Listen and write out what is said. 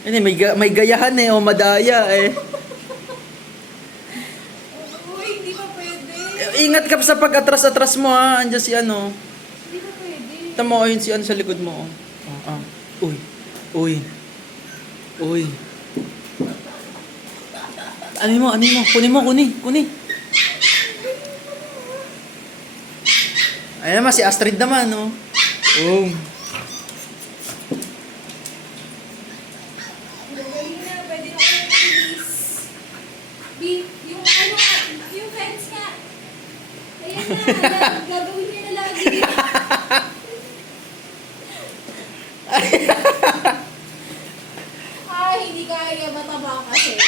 Hindi, may gayahan eh, o madaya eh. Uy, hindi pa pwede. Ingat ka sa pag-atras-atras mo ha. Andiyan si ano. Hindi pa pwede. Tama, ayun si ano sa likod mo. Uy. Uy. Uy. Ano mo? Kunin. Ayan naman, si Astrid naman, no? Oh. Galing na, pwede na kayo release. Yung ano nga, yung fence nga. Ayan na, gagawin niya na lagi. Ay, hindi kaya mataba kasi.